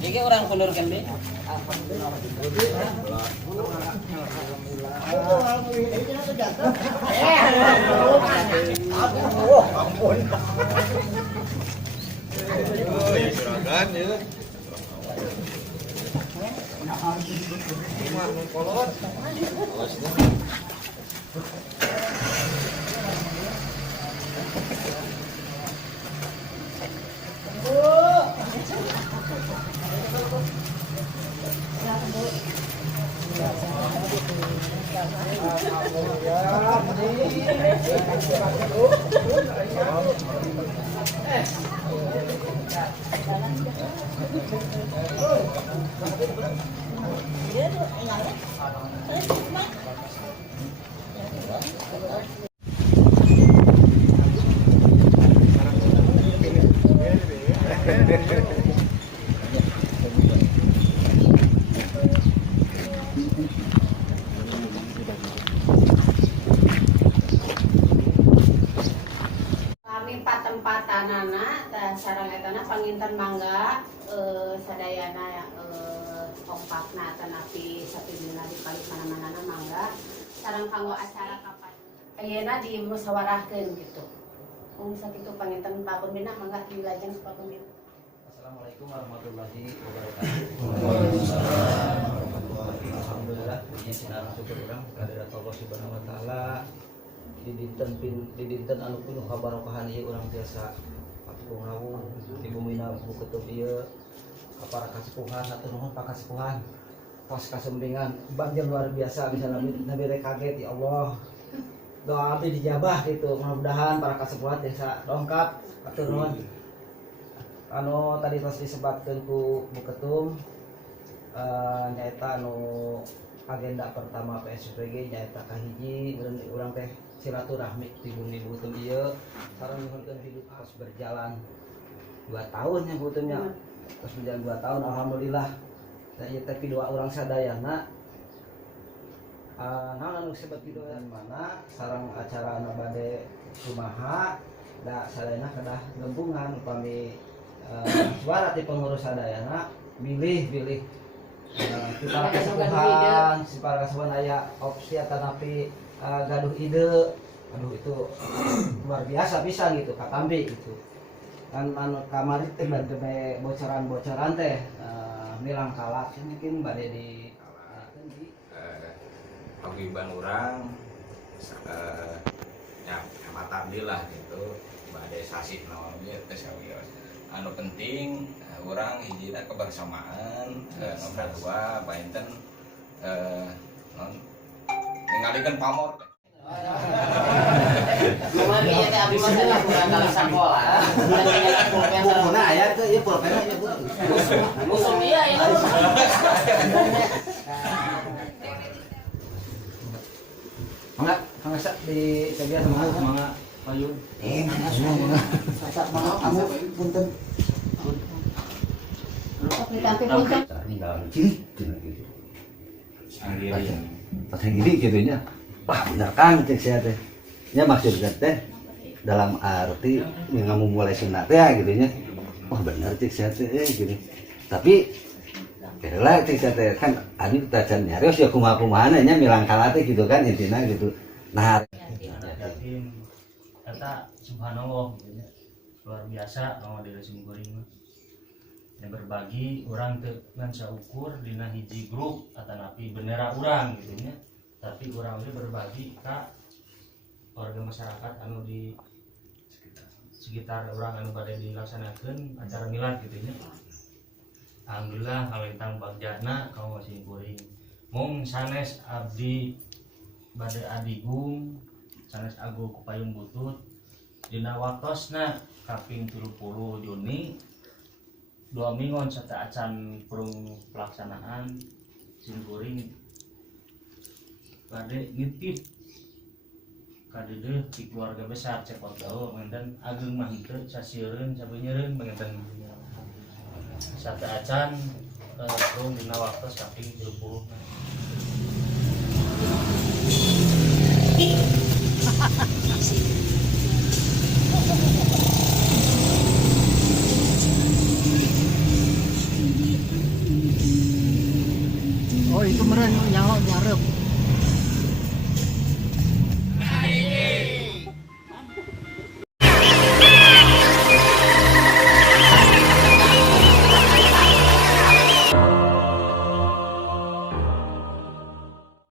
Jadi orang kulur kan be. Ampun. Ya suragan ya. Mana kolot? Alasnya. Patanana sarang etana panginten mangga sadayana kompakna tanapi sapinuna dibalik mana-mana mangga sareng kanggo acara kapan ayeuna dimusyawarahkeun gitu. Sakitu panginten Pak Pembina mangga dilajeng Pak Pembina. Assalamualaikum warahmatullahi wabarakatuh. Alhamdulillah puji sinarang syukur urang kehadirat Allah Subhanahu wa taala. Di dinten anu penuh kabarokahan ieu urang tiasa patuh ngawung di bumi nabu ketub ieu para kasepuhan atuh nuhun Pak Kasepuhan pas kasembringan banjir luar biasa bisa nabi rek kaget ya Allah doa abdi dijabah gitu mudah-mudahan para kasepuhan tiasa dongkap atuh nuhun anu tadi tos disebutkeun ku Bu Ketum nyaeta anu agenda pertama PSBG nyaeta kahiji urang teh silaturahmi di bumi butuh ieu sareng nyuhunkeun hidup terus berjalan 2 tahun ya butuhnya terus berjalan 2 tahun alhamdulillah da ieu teh dua urang sadayana naon anu sebab kitu mana sareng acara anu bade kumaha da sadayana kedah gembungan upami suara ti pengurus sadayana bilih kita kesepuhan si para kesepuhan aya opsi atanapi gaduh ide, aduh itu luar biasa bisa gitu, katambi gitu. Kan anu kamari teh bade bocoran teh milang kalak mungkin bade di paguyuban urang nya hemat abdi lah gitu, bade sasih naon ieu teh sawios. Anu penting urang hijina kebersamaan nomor 2 painten ningalikeun pamor. Kumaha ieu teh abdi mah teh kurang kali sakola. Pokona aya teh ieu pulpen aya Bu. Musuh dia ya. Mangga sak di kajian mangga payun. Mangga semua. Sak mangga kamu punten. Tapi punten. Tinggal ciri gitu. Pas gini gitu nya. Wah bener Kang cek saya teh. Nya maksudnya teh dalam arti ngamu mulai sunat ya gitu nya. oh benar cek saya teh gini tapi kira cek saya teh kan adi tajan nyarios ya kumaha nya milang kalah teh gitu kan intina gitu nah yatim kata subhanallah gitu nya. Luar biasa kalau di simkuring mah yang berbagi orang teu ngan saukur dina hiji grup atanapi bendera urang gitu nya tapi urang ge berbagi ka warga masyarakat anu di sekitar orang anu pada dilaksanakan acara milad gitu nya. Alhamdulillah kawentang bagjana kamu masih kuring mung sanes abdi bade adigung sanes agung kupayung butut dina waktosna kaping 30 Juni 2 minggu serta acan perung pelaksanaan simkuring bade ngitip kadede di keluarga besar cepot gaul mengenten ageng mah henteu sasieun sabeunyeun mengenten sate acan perung dina waktos kaping 30. Oh itu meren nyala nyarep.